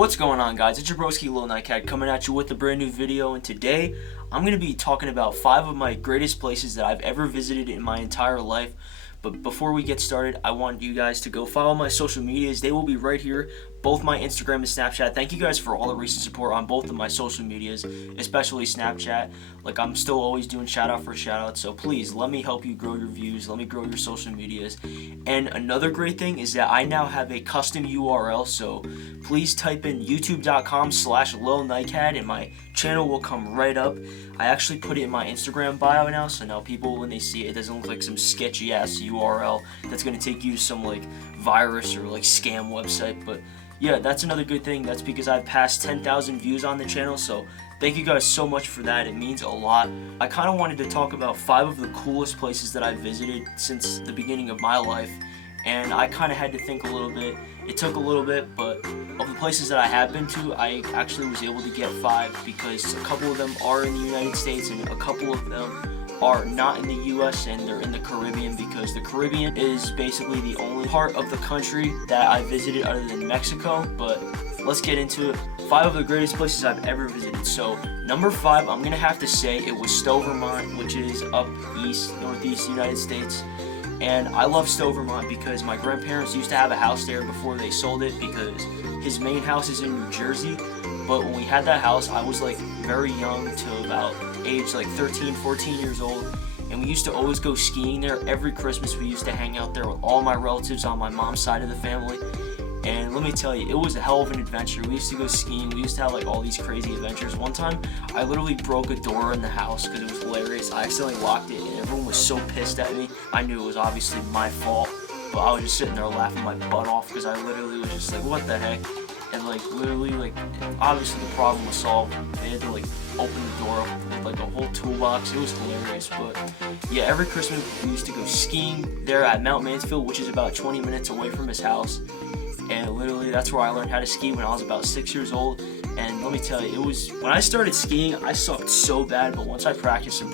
what's going on, guys? It's your broski Lil Nightcat coming at you with a brand new video, and today I'm going to be talking about 5 of my greatest places that I've ever visited in my entire life. But before we get started, I want you guys to go follow my social medias. They will be right here, both my Instagram and Snapchat. Thank you guys for all the recent support on both of my social medias, especially Snapchat. Like, I'm still always doing shout out for shout out, so please let me help you grow your views, let me grow your social medias. And another great thing is that I now have a custom URL, so please type in youtube.com/LilNightcat and my channel will come right up. I actually put it in my Instagram bio now, so now people, when they see it, it doesn't look like some sketchy ass URL that's gonna take you to some like virus or like scam website. But yeah, that's another good thing. That's because I've passed 10,000 views on the channel, so thank you guys so much for that. It means a lot. I kind of wanted to talk about 5 of the coolest places that I've visited since the beginning of my life, and I kind of had to think a little bit. It took a little bit, but of the places that I have been to, I actually was able to get 5 because a couple of them are in the United States and a couple of them are not in the US and they're in the Caribbean, because the Caribbean is basically the only part of the country that I visited other than Mexico. But let's get into it. 5 of the greatest places I've ever visited. So number 5, I'm gonna have to say it was Stowe, Vermont, which is up east, northeast United States. And I love Stowe, Vermont because my grandparents used to have a house there before they sold it, because his main house is in New Jersey. But when we had that house, I was like very young, till about age like 13, 14 years old. And we used to always go skiing there. Every Christmas we used to hang out there with all my relatives on my mom's side of the family. And let me tell you, it was a hell of an adventure. We used to go skiing. We used to have like all these crazy adventures. One time, I literally broke a door in the house because it was hilarious. I accidentally locked it and everyone was so pissed at me. I knew it was obviously my fault, but I was just sitting there laughing my butt off because I literally was just like, what the heck? And like literally, like, obviously the problem was solved. They had to like open the door up with like a whole toolbox. It was hilarious. But yeah, every Christmas we used to go skiing there at Mount Mansfield, which is about 20 minutes away from his house. And literally that's where I learned how to ski when I was about 6 years old. And let me tell you, it was, when I started skiing, I sucked so bad, but once I practiced,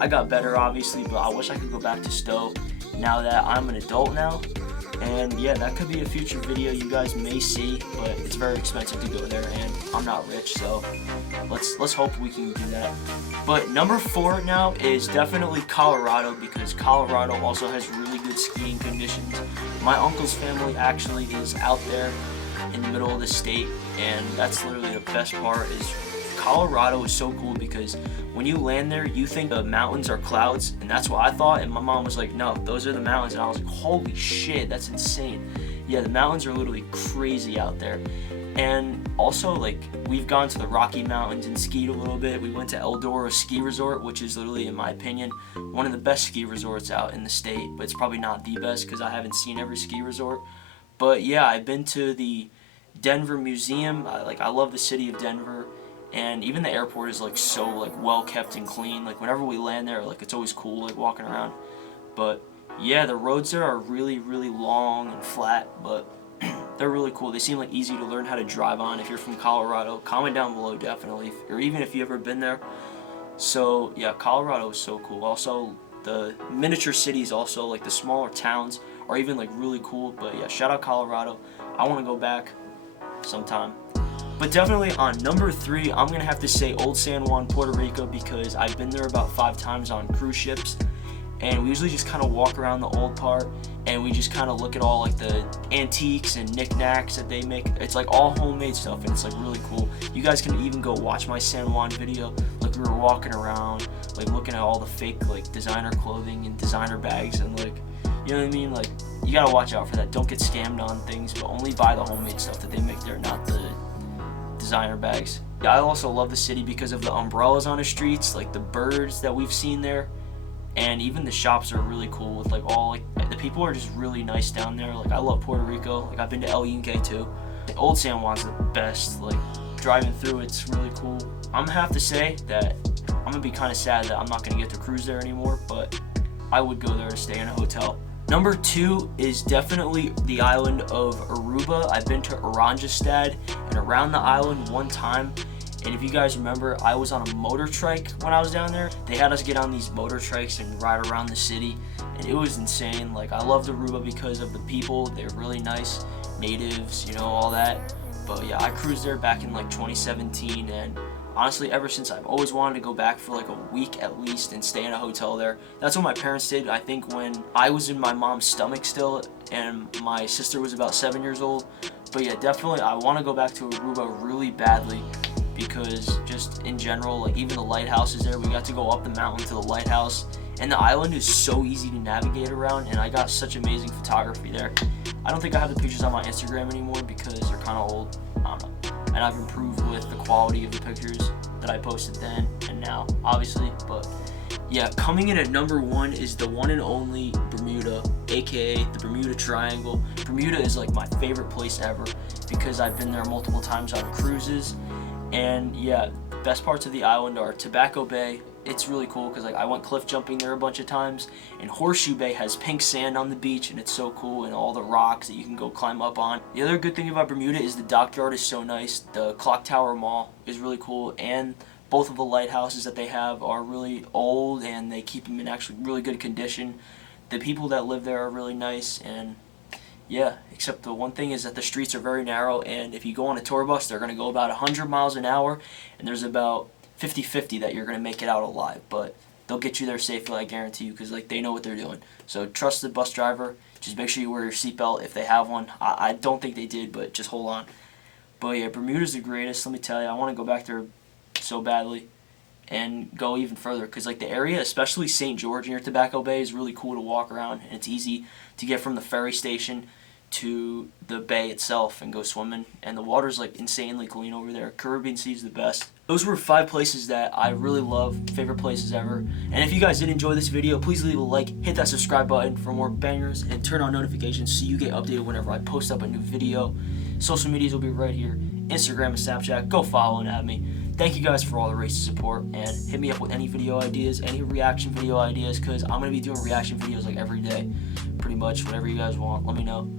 I got better obviously. But I wish I could go back to Stowe now that I'm an adult now. And yeah, that could be a future video you guys may see, but it's very expensive to go there and I'm not rich, so let's hope we can do that. But number 4 now is definitely Colorado, because Colorado also has really good skiing conditions. My uncle's family actually is out there in the middle of the state, and that's literally the best part. Is Colorado is so cool because when you land there, you think the mountains are clouds, and that's what I thought. And my mom was like, no, those are the mountains. And I was like, holy shit, that's insane. Yeah, the mountains are literally crazy out there. And also, like, we've gone to the Rocky Mountains and skied a little bit. We went to Eldora Ski Resort, which is literally, in my opinion, one of the best ski resorts out in the state, but it's probably not the best because I haven't seen every ski resort. But yeah, I've been to the Denver Museum. I love the city of Denver. And even the airport is like so like well kept and clean. Like whenever we land there, like it's always cool like walking around. But yeah, the roads there are really, really long and flat, but they're really cool. They seem like easy to learn how to drive on. If you're from Colorado, comment down below definitely, or even if you've ever been there. So yeah, Colorado is so cool. Also, the miniature cities, also like the smaller towns, are even like really cool. But yeah, shout out Colorado. I want to go back sometime. But definitely on number 3, I'm gonna have to say Old San Juan, Puerto Rico, because I've been there about 5 times on cruise ships, and we usually just kind of walk around the old part and we just kind of look at all like the antiques and knickknacks that they make. It's like all homemade stuff, and it's like really cool. You guys can even go watch my San Juan video. Like, we were walking around like looking at all the fake like designer clothing and designer bags, and like, you know what I mean? Like, you gotta watch out for that. Don't get scammed on things, but only buy the homemade stuff that they make there, not the designer bags. Yeah, I also love the city because of the umbrellas on the streets, like the birds that we've seen there, and even the shops are really cool with like all like the people are just really nice down there. Like, I love Puerto Rico. Like, I've been to El Yunque too. Old San Juan's the best. Like, driving through it's really cool. I'm gonna have to say that I'm gonna be kind of sad that I'm not gonna get to cruise there anymore, but I would go there to stay in a hotel. Number 2 is definitely the island of Aruba. I've been to Oranjestad and around the island one time, and if you guys remember, I was on a motor trike when I was down there. They had us get on these motor trikes and ride around the city, and it was insane. Like, I loved Aruba because of the people. They're really nice, natives, you know, all that. But yeah, I cruised there back in like 2017, and honestly, ever since, I've always wanted to go back for like a week at least and stay in a hotel there. That's what my parents did, I think, when I was in my mom's stomach still and my sister was about 7 years old. But yeah, definitely I want to go back to Aruba really badly, because just in general, like even the lighthouse is there. We got to go up the mountain to the lighthouse, and the island is so easy to navigate around, and I got such amazing photography there. I don't think I have the pictures on my Instagram anymore because they're kind of old. I don't know. And I've improved with the quality of the pictures that I posted then and now, obviously. But yeah, coming in at number 1 is the one and only Bermuda, aka the Bermuda Triangle. Bermuda is like my favorite place ever because I've been there multiple times on cruises. And yeah, best parts of the island are Tobacco Bay. It's really cool because like I went cliff jumping there a bunch of times, and Horseshoe Bay has pink sand on the beach, and it's so cool, and all the rocks that you can go climb up on. The other good thing about Bermuda is the dockyard is so nice. The Clock Tower Mall is really cool, and both of the lighthouses that they have are really old, and they keep them in actually really good condition. The people that live there are really nice, and yeah, except the one thing is that the streets are very narrow, and if you go on a tour bus, they're going to go about 100 miles an hour, and there's about 50-50 that you're going to make it out alive, but they'll get you there safely, I guarantee you, because like they know what they're doing. So trust the bus driver. Just make sure you wear your seatbelt if they have one. I don't think they did, but just hold on. But yeah, Bermuda's the greatest, let me tell you. I want to go back there so badly and go even further, because like the area, especially St. George near Tobacco Bay, is really cool to walk around, and it's easy to get from the ferry station to the bay itself and go swimming, and the water's like insanely clean over there. Caribbean Sea's the best. Those were 5 places that I really love, favorite places ever. And if you guys did enjoy this video, please leave a like, hit that subscribe button for more bangers, and turn on notifications so you get updated whenever I post up a new video. Social medias will be right here, Instagram and Snapchat. Go follow and add me. Thank you guys for all the racist support, and hit me up with any video ideas, any reaction video ideas, because I'm going to be doing reaction videos like every day, pretty much. Whatever you guys want, let me know.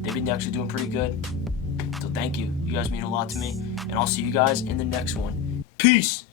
They've been actually doing pretty good, so thank you. You guys mean a lot to me, and I'll see you guys in the next one. Peace!